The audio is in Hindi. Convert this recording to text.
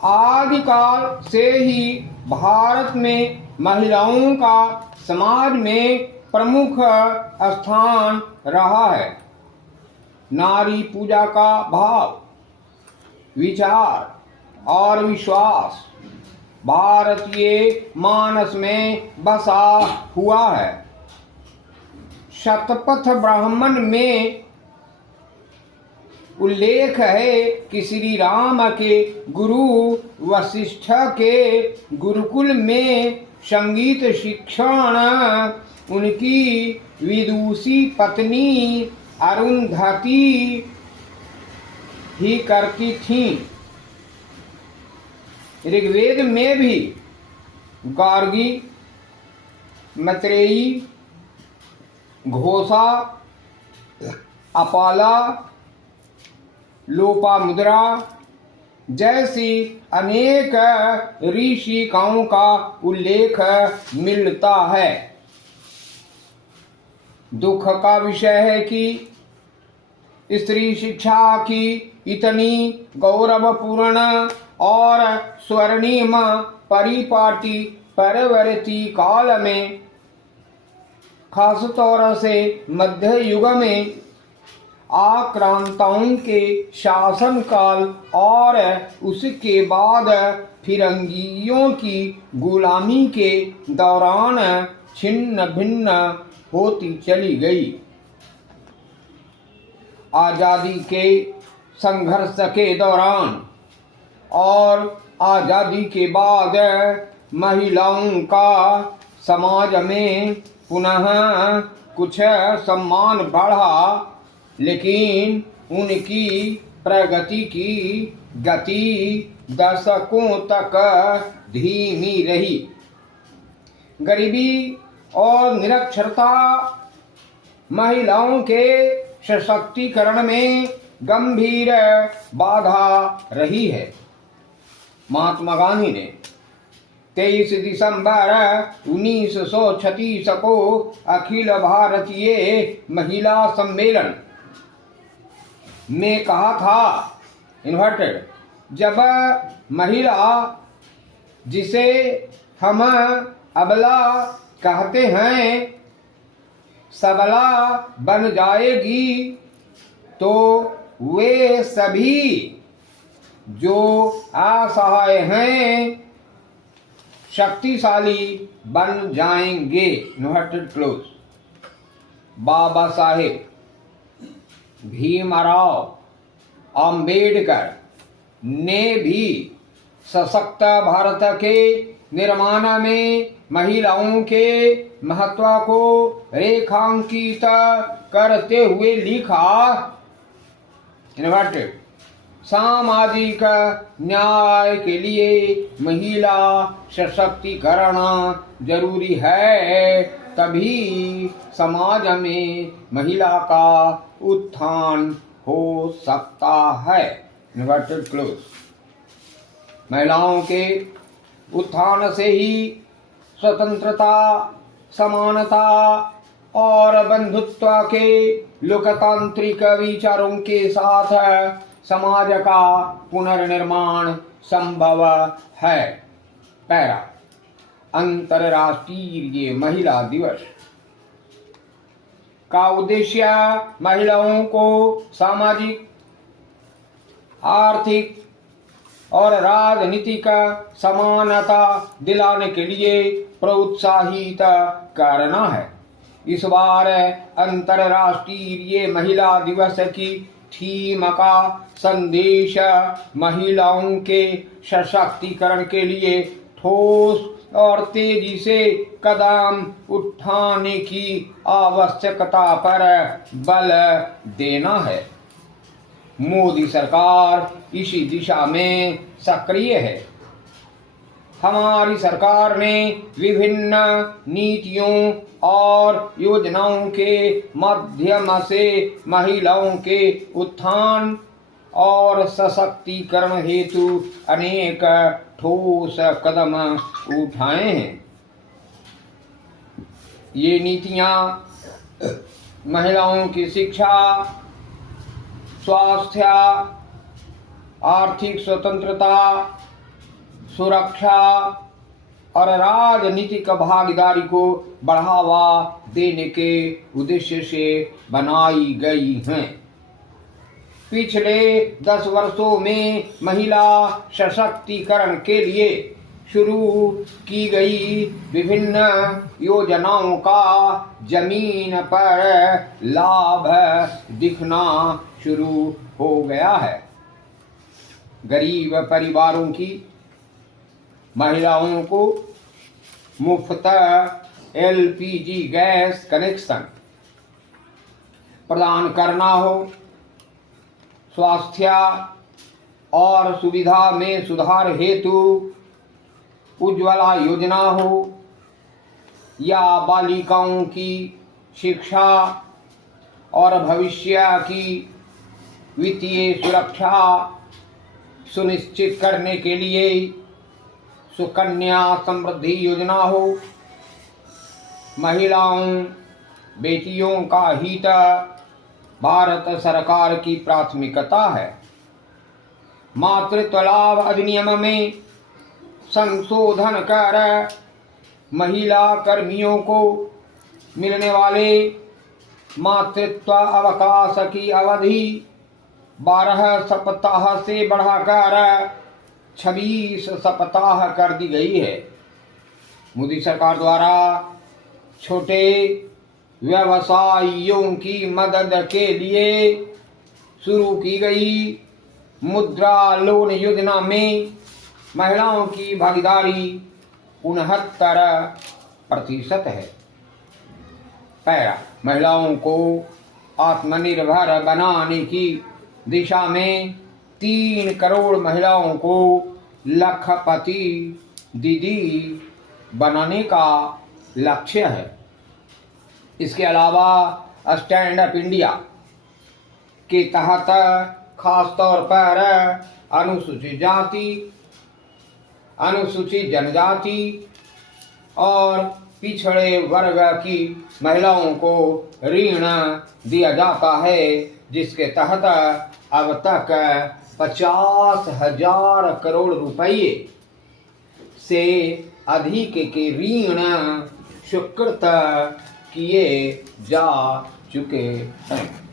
आदिकाल से ही भारत में महिलाओं का समाज में प्रमुख स्थान रहा है। नारी पूजा का भाव, विचार और विश्वास भारतीय मानस में बसा हुआ है। शतपथ ब्राह्मण में उल्लेख है कि श्री राम के गुरु वशिष्ठ के गुरुकुल में संगीत शिक्षण उनकी विदुषी पत्नी अरुंधति ही करती थीं। ऋग्वेद में भी गार्गी, मैत्रेयी, घोषा, अपाला, लोपामुद्रा जैसी अनेक ऋषिकाओं का उल्लेख मिलता है। दुख का विषय है कि स्त्री शिक्षा की इतनी गौरवपूर्ण और स्वर्णिम परिपाटी परवर्ती काल में, खासतौर से मध्य युग में आक्रांताओं के शासनकाल और उसके बाद फिरंगियों की गुलामी के दौरान छिन्न भिन्न होती चली गई। आजादी के संघर्ष के दौरान और आजादी के बाद महिलाओं का समाज में पुनः कुछ सम्मान बढ़ा, लेकिन उनकी प्रगति की गति दशकों तक धीमी रही। गरीबी और निरक्षरता महिलाओं के सशक्तिकरण में गंभीर बाधा रही है। महात्मा गांधी ने 23 दिसंबर 1936 को अखिल भारतीय महिला सम्मेलन में कहा था, इन्वर्टेड, जब महिला, जिसे हम अबला कहते हैं, सबला बन जाएगी तो वे सभी जो असहाय हैं शक्तिशाली बन जाएंगे। Inverted close. बाबा साहेब भीमराव अंबेडकर ने भी सशक्त भारत के निर्माण में महिलाओं के महत्व को रेखांकित करते हुए लिखा, इन्वर्टेड, सामाजिक न्याय के लिए महिला सशक्तिकरण जरूरी है, तभी समाज में महिला का उत्थान हो सकता है। Inverted close. महिलाओं के उत्थान से ही स्वतंत्रता, समानता और बंधुत्व के लोकतांत्रिक विचारों के साथ समाज का पुनर्निर्माण संभव है। पैरा। अंतर्राष्ट्रीय महिला दिवस का उद्देश्य महिलाओं को सामाजिक, आर्थिक और राजनीतिक समानता दिलाने के लिए प्रोत्साहित करना है। इस बार अंतर्राष्ट्रीय महिला दिवस की थीम का संदेश महिलाओं के सशक्तिकरण के लिए ठोस और तेजी से कदम उठाने की आवश्यकता पर बल देना है। मोदी सरकार इसी दिशा में सक्रिय है। हमारी सरकार ने विभिन्न नीतियों और योजनाओं के माध्यम से महिलाओं के उत्थान और सशक्तिकरण हेतु अनेक ठोस कदम उठाए हैं। ये नीतियां महिलाओं की शिक्षा, स्वास्थ्य, आर्थिक स्वतंत्रता, सुरक्षा और राजनीतिक भागीदारी को बढ़ावा देने के उद्देश्य से बनाई गई हैं। पिछले 10 वर्षों में महिला सशक्तिकरण के लिए शुरू की गई विभिन्न योजनाओं का जमीन पर लाभ दिखना शुरू हो गया है। गरीब परिवारों की महिलाओं को मुफ्त एलपीजी गैस कनेक्शन प्रदान करना हो, स्वास्थ्य और सुविधा में सुधार हेतु उज्ज्वला योजना हो, या बालिकाओं की शिक्षा और भविष्य की वित्तीय सुरक्षा सुनिश्चित करने के लिए सुकन्या समृद्धि योजना हो, महिलाओं बेटियों का हित भारत सरकार की प्राथमिकता है। मातृत्व लाभ अधिनियम में संशोधन कर महिला कर्मियों को मिलने वाले मातृत्व अवकाश की अवधि 12 सप्ताह से बढ़ाकर 26 सप्ताह कर दी गई है। मोदी सरकार द्वारा छोटे व्यवसायियों की मदद के लिए शुरू की गई मुद्रा लोन योजना में महिलाओं की भागीदारी 69% है। पैरा महिलाओं को आत्मनिर्भर बनाने की दिशा में 3 करोड़ महिलाओं को लखपति दीदी बनाने का लक्ष्य है। इसके अलावा स्टैंड अप इंडिया के तहत खास तौर पर अनुसूचित जाति, अनुसूचित जनजाति और पिछड़े वर्ग की महिलाओं को ऋण दिया जाता है, जिसके तहत अब तक 50,000 करोड़ रुपये से अधिक के ऋण स्वीकृत किए जा चुके हैं।